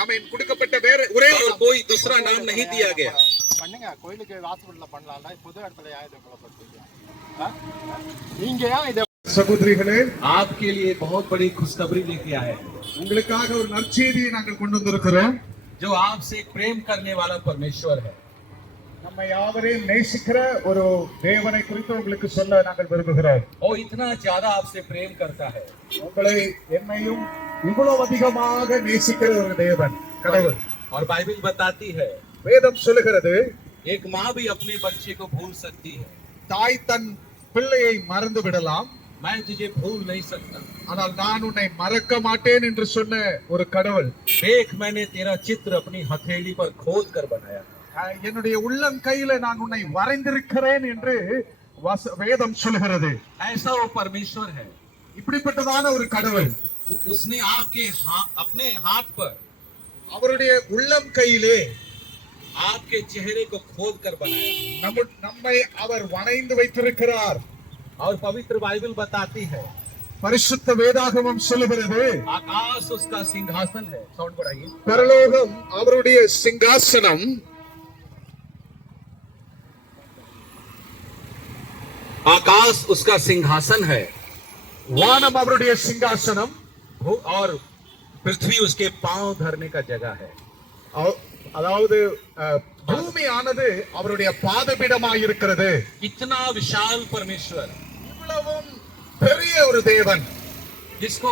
ஆமென் கொடுக்கப்பட்ட வேற ஒரே कोई दूसरा नाम नहीं दिया गया. பண்ணுங்க கோயிலுக்கு வாசல்ல பண்ணலாம்ல பொது இடத்துல யா இத கொலைப்படுத்தீங்க நீங்க ஏன் இத சகோதரிகளே आपके लिए बहुत बड़ी खुशखबरी लेके आए हैं உங்களுக்காக ஒரு நற்செய்தியை நாங்கள் கொண்டு வந்திருக்கிறோம் जो आपसे प्रेम करने वाला परमेश्वर है நம்ம யாவரையும் நேசிக்கிற ஒரு தேவனை குறித்து உங்களுக்கு சொல்ல நாங்கள் விரும்புகிறோம் और इतना ज्यादा आपसे प्रेम करता है உங்களை என்னையும் இவ்வளவு அதிகமாக நேசிக்கிற ஒரு தேவன் கடவுள் और बाइबल बताती है வேதம் சொல்லுகிறது एक माँ भी अपने बच्चे को भूल सकती है தாய் தன் பிள்ளையை மறந்து விடலாம் मैं तुझे भूल नहीं सकता ஆனால் நான் உன்னை மறக்க மாட்டேன் என்று சொன்ன ஒரு கடவுள் देख मैंने तेरा चित्र अपनी हथेली पर खोद कर बनाया என்னுடைய உள்ளங்கையில நான் உன்னை வரைந்திருக்கிறேன் என்று வேதம் சொல்கிறது ऐसा वो परमेश्वर है இப்படிப்பட்டதான ஒரு கடவுள் उसने आपके अपने हाथ पर அவருடைய உள்ளம் கையிலே आपके चेहरे को खोद कर बनाया நம்மை அவர் வணைந்து வைத்திருக்கிறார் और पवित्र बाइबल बताती है பரிசுத்த வேதாகமம் சொல்லுகிறது आकाश उसका सिंहासन है साउंड बढ़ाइए பரலோகம் அவருடைய சிங்காசனம் आकाश उसका सिंहासन है வானம் அவருடைய சிங்காசனம் और पृथ्वी उसके पांव धरने का जगह है அதாவது பூமியானது அவருடைய பாதபீடமாய் இருக்கிறது इतना विशाल परमेश्वर இவ்வளவும் பெரிய ஒரு தேவன் जिसको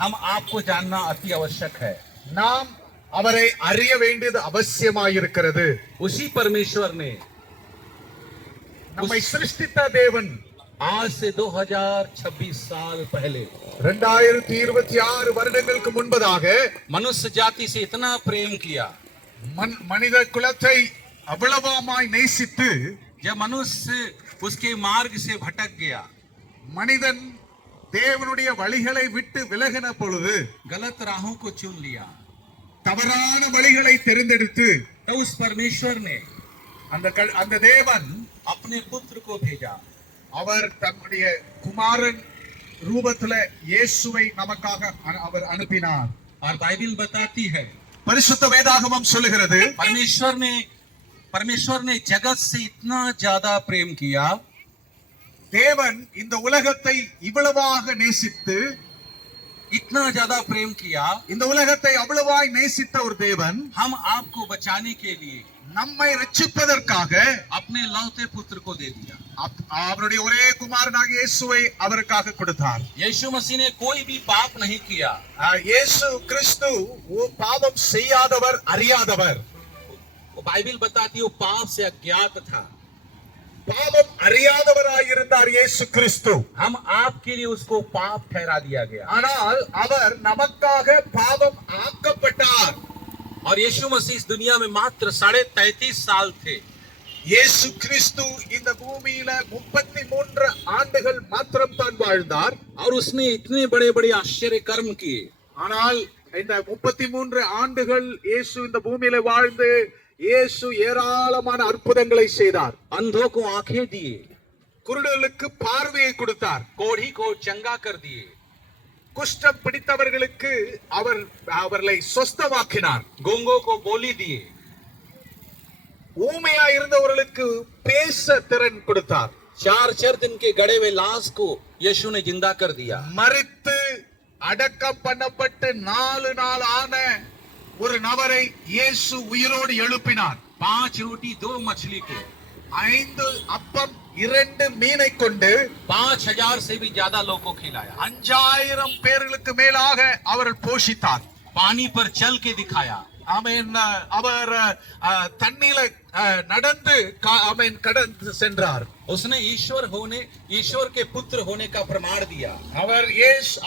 हम आपको जानना अति आवश्यक है நாம் அவரை அறிய வேண்டியது அவசியமாய் இருக்கிறது उसी परमेश्वर ने நம்மை சிருஷ்டித்த தேவன் आज से 2026 साल पहले 2026 வருடங்களுக்கு முன்பதாக मनुष्य जाति से इतना प्रेम किया மனித குலத்தை அவ்வளவாய் நேசித்து जब मनुष्य उसके मार्ग से भटक गया மனிதன் தேவனுடைய வழிகளை விட்டு விலகின பொழுது गलत राहों को चुन लिया தவறான வழிகளை தேர்ந்தெடுத்து तो उस परमेश्वर ने அந்த தேவன் अपने पुत्र को भेजा அவர் தன்னுடைய குமாரன் ரூபத்துல இயேசுவை நமக்காக அவர் அனுப்பினார் और बाइबल बताती है பரிசுத்த வேதாகமம் சொல்லுகிறது परमेश्वर ने जगत से इतना ज्यादा प्रेम किया தேவன் இந்த உலகத்தை இவ்வளவாக நேசித்து इतना ज्यादा प्रेम किया இந்த உலகத்தை அவ்வளவாய் நேசித்த ஒரு தேவன் हम आपको बचाने के लिए நம்மை ரட்சிப்பதற்காக अपने लौते पुत्र को दे दिया அவருடைய ஒரே குமாரனாகிய இயேசுவை அவருக்காக கொடுத்தார் यीशु मसीह ने कोई भी पाप नहीं किया இயேசு கிறிஸ்து பாவம் செய்யாதவர் அறியாதவர் वो बाइबल बताती है वो पाप से अज्ञात था பாவம் அறியாதவராய் இருந்தார் இயேசு கிறிஸ்து हम आपके लिए उसको पाप ठहरा दिया गया ஆனால் அவர் நமக்காக பாவம் ஆக்கப்பட்டார் और यीशु मसीह इस दुनिया में मात्र 33.5 साल थे இயேசு கிறிஸ்து இந்த பூமியில 33 ஆண்டுகள் மாத்திரம் தான் வாழ்ந்தார் और उसने इतने बड़े बड़े आश्चर्य कर्म किए ஆனால் இந்த 33 ஆண்டுகள் இயேசு இந்த பூமியில வாழ்ந்து இயேசு ஏராளமான அற்புதங்களை செய்தார் अंधों को आंखें दिए குருடர்களுக்கு பார்வையை கொடுத்தார் कोढ़ी को चंगा कर दिए குஷ்டம் பிடித்தவர்களுக்கு அவர்களை சொஸ்தமாக்கினார் गूंगों को बोली दिए ஊமையா இருந்தவர்களுக்கு பேச திறன் கொடுத்தார் 4 दिन के गड़े हुए लाश को यीशु ने जिंदा कर दिया மரித்து அடக்கம் பண்ணப்பட்டு 4 நாள் ஆன ஒரு நபரை இயேசு உயிரோடு எழுப்பினார் 5 रोटी 2 मछली को 5 அப்பம் 2 மீனை கொண்டு 5000 से भी ज्यादा लोगों को खिलाया 5000 பேர்களுக்கு மேலாக அவர் போஷித்தார் पानी पर चल के दिखाया ஆமென் அவர் தண்ணீல நடந்து ஆமென் கடந்து சென்றார் उसने ईश्वर के पुत्र होने का प्रमाण दिया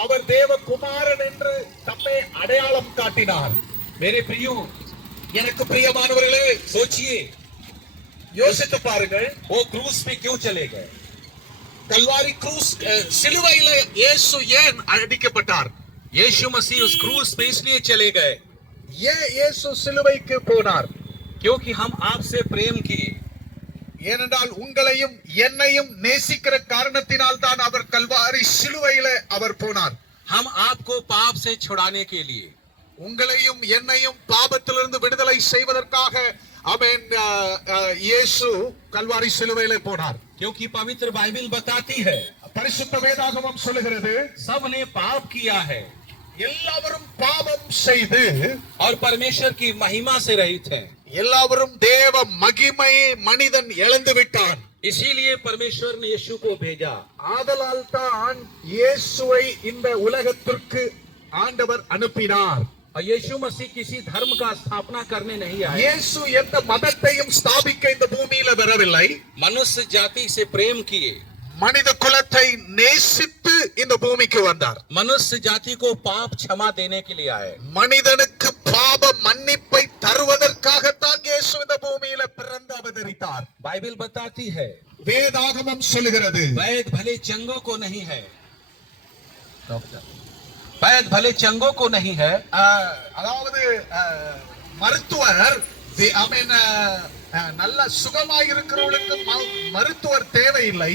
அவர் தேவ குமாரன் என்று தம்மை அடையாளம் காட்டினார் मेरे प्रियो எனக்கு பிரியமானவர்களே सोचिए யோசித்து பாருங்கள் वो क्रूस पे क्यों चले गए கல்வாரி क्रूस சிலுவையில இயேசு ஏன் அடிக்கப்பட்டார் यीशु मसीह उस क्रूस पे इसलिए चले गए ஏன் இயேசு சிலுவைக்கு போனார் क्योंकि हम आपसे प्रेम किए ஏனென்றால் உங்களையும் என்னையும் நேசிக்கிற காரணத்தினால் தான் அவர் கல்வாரி சிலுவையில அவர் போனார் हम आपको पाप से छुड़ाने के लिए உங்களையும் என்னையும் பாவத்திலிருந்து விடுதலை செய்வதற்காக ஆமென் இயேசு கல்வாரி சிலுவையிலே போனார். क्योंकि पवित्र बाइबल बताती है பரிசுத்த வேதாகமம் சொல்லுகிறது सबने पाप किया है எல்லாவரும் பாவம் செய்து और परमेश्वर की महिमा से रहित है। எல்லாவரும் தேவ மகிமை மனிதன் இழந்து விட்டான். इसीलिए परमेश्वर ने यीशु को भेजा। ஆதலால் தான் இயேசுவை இந்த உலகத்திற்கு ஆண்டவர் அனுப்பினார். और यीशु मसीह किसी धर्म का स्थापना करने नहीं आए। இயேசு எந்த மதத்தையும் ஸ்தாபிக்க இந்த பூமியில வரவில்லை. मनुष्य जाति से प्रेम किए, மனித குலத்தை நேசித்து இந்த பூமிக்கு வந்தார். मनुष्य जाति को पाप क्षमा देने के लिए आए। மனிதனுக்கு பாவ மன்னிப்பை தருவதற்காகத்தான் இயேசு இந்த பூமியில பிறந்து அவதரித்தார். बाइबल बताती है வேதாகமம் சொல்லுகிறது वैद भले चंगों को नहीं है, डॉक्टर वैद भले चंगों को नहीं है, அதாவது மருத்துவர் நல்ல சுகமாய் இருக்கிறவர்களுக்கு மருத்துவர் தேவையில்லை.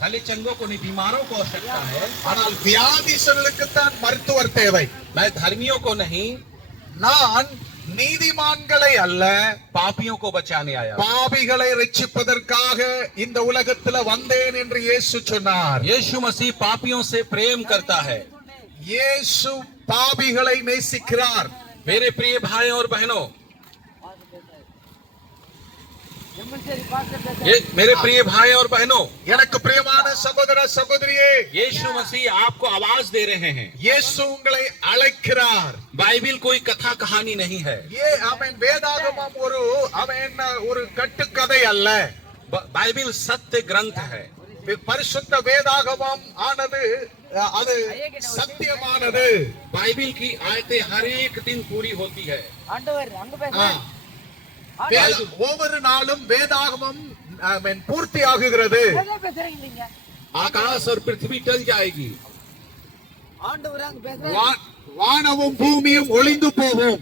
भले चंगों को नहीं, बीमारों को आवश्यकता है। ஆனால் வியாதிசர்களுக்கு தான் மருத்துவர் தேவை. मैं धर्मियों को नहीं, நான் நீதிமான்களை அல்ல पापियों को बचाने आया। பாவிகளை ரட்சிப்பதற்காக இந்த உலகத்துல வந்தேன் என்று இயேசு சொன்னார். यीशु मसीह पापियों से प्रेम करता है। இயேசு பாவிகளை நேசிக்கிறார். मेरे प्रिय भाई और बहनों, मेरे प्रिय भाई और बहनों, எனக்கு பிரியமான சகோதர சகோதரியே, यीशु मसीह आपको आवाज दे रहे हैं। இயேசு உங்களை அழைக்கிறார். बाइबल कोई कथा कहानी नहीं है। அவன் வேதாகமம் ஒரு கட்டுக்கதை அல்ல. बाइबल सत्य ग्रंथ है। பரிசுத்த வேதாகமம் ஆனது அது சத்தியமானது. बाइबल की आयतें हर एक दिन पूरी होती है। ஒவ்வொரு நாளும் வேதாகமம் பூர்த்தி ஆகுகிறது. आकाश और पृथ्वी टल जाएगी, வானமும் பூமியும் ஒளிந்து போகும்,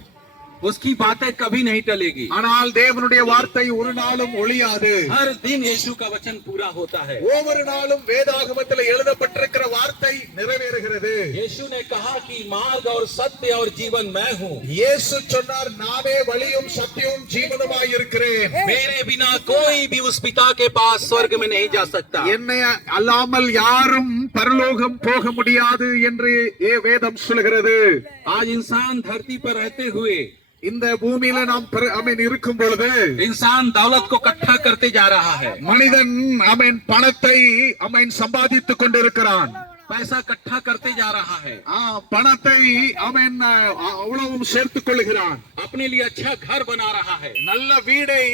उसकी बातें कभी नहीं टलेगी। ஆனால் தேவனுடைய வார்த்தை ஒரு நாளும் ஒளியாது. हर दिन यीशु का वचन पूरा होता है। ஒவ்வொரு நாளும் வேதாகமத்தில் எழுதப்பட்டிருக்கிற வார்த்தை நிறைவேறுகிறது. यीशु ने कहा कि मार्ग और सत्य और जीवन मैं हूँ। இயேசு சொன்னார், நானே வழியும் சத்தியமும் ஜீவனுமாய் இருக்கிறேன். मेरे बिना कोई भी उस पिता के पास स्वर्ग में नहीं जा सकता। என்னை அல்லாமல் யாரும் பரலோகம் போக முடியாது என்று வேதம் சொல்கிறது. आज इंसान धरती पर रहते हुए இந்த பூமியில நாம் இருக்கும் பொழுது इंसान दौलत को इकट्ठा करते जा रहा है। மனிதன் பணத்தை சம்பாதித்துக் கொண்டிருக்கிறான். पैसा इकट्ठा करते जा रहा है। பணத்தை அவ்வளவும் சேர்த்துக் கொள்கிறான். अपने लिए अच्छा घर बना रहा है, நல்ல வீடை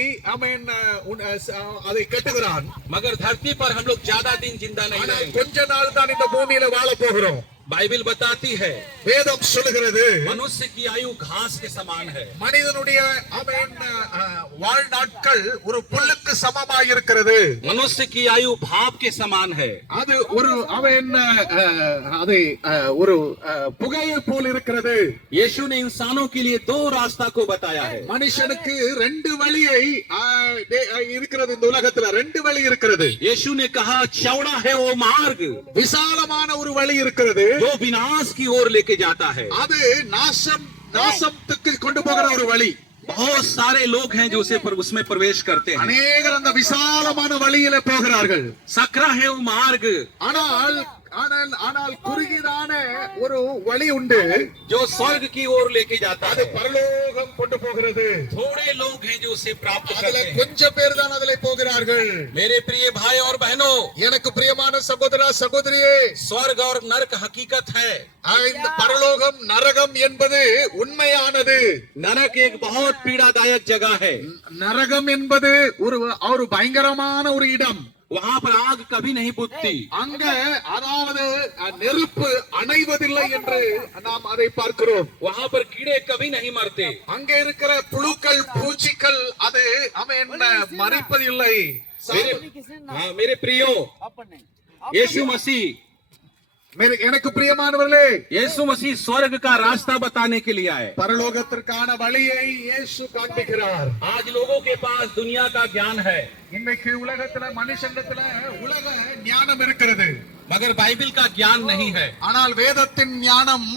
அதை கட்டுகிறான். मगर धरती पर हम लोग ज्यादा दिन जिंदा नहीं रहेंगे। கொஞ்ச நாள் தான் இந்த பூமியில வாழ போகிறோம். बाइबल बताती है வேதம் சொல்லுகிறது मनुष्य की आयु घास के समान है। மனிதனுடைய வாழ்நாட்கள் ஒரு புல்லுக்கு சமமாய் இருக்கிறது. मनुष्य की आयु भाप के समान है। அது ஒரு ஒரு புகையை போல் இருக்கிறது. यीशु ने इंसानों के लिए दो रास्ता को बताया है। மனுஷனுக்கு ரெண்டு வழியை இருக்கிறது. இந்த உலகத்துல ரெண்டு வழி இருக்கிறது. यीशु ने कहा चौड़ा है वो मार्ग, விசாலமான ஒரு வழி இருக்கிறது, जो विनाश की ओर लेके जाता है। அது நாசத்துக்கு கொண்டு போகிற ஒரு வழி. बहुत सारे लोग हैं जो उसमें प्रवेश करते हैं। அநேகர் அந்த விசாலமான வழியில போகிறார்கள். सकरा है वो मार्ग, ஆனால் குறுகிதான ஒரு வழி உண்டு, जो स्वर्ग की ओर लेके जाता அது है। பரலோகம் கொண்டு போகிறது. थोड़े लोग हैं जो उसे प्राप्त करते அதுல हैं। கொஞ்சம் பேர் தான் அதிலே போகிறார்கள். मेरे प्रिय भाई और बहनों, எனக்கு பிரியமான சகோதர சகோதரியே, स्वर्ग और नरक हकीकत है। இந்த பரலோகம் நரகம் என்பது உண்மையானது. नरक एक बहुत पीड़ादायक जगह है। நரகம் என்பது ஒரு பயங்கரமான ஒரு இடம். वहाँ पर आग कभी नहीं बुझती। அங்க அதாவது நெருப்பு அணைவதில்லை என்று நாம் அதை பார்க்கிறோம். वहाँ पर कीड़े कभी नहीं मरते। அங்க இருக்கிற புழுக்கள் பூச்சிகள் அது மறிப்பதில்லை. मेरे प्रियो, यीशु मसीह எனக்கு பிரியமானவர்களே, यीशु मसीह स्वर्ग का रास्ता बताने के लिए आए। பரலோகத்திற்கான வழியை இயேசு காண்பிக்கிறார். आज लोगों के पास दुनिया का ज्ञान है, இன்னைக்கு உலகத்துல மனுஷத்துல உலக ஞானம் இருக்கிறது, मगर बाइबल का ज्ञान नहीं है। ஆனால் வேதத்தின் ஞானம்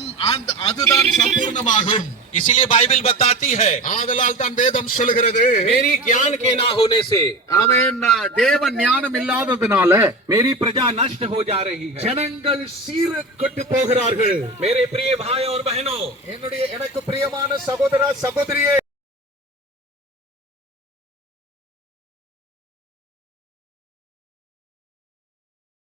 அதுதான் சம்பூர்ணமாகும். इसीलिए बाइबल बताती है ஆதலால் தான் வேதம் சொல்கிறது, मेरी ज्ञान के ना होने से அவன் தேவ ஞானம் இல்லாததினால मेरी प्रजा नष्ट हो जा रही है। ஜனங்கள் சீர்கெட்டு போகிறார்கள். मेरे प्रिय भाई और बहनों, எனக்கு பிரியமான சகோதர சகோதரியே,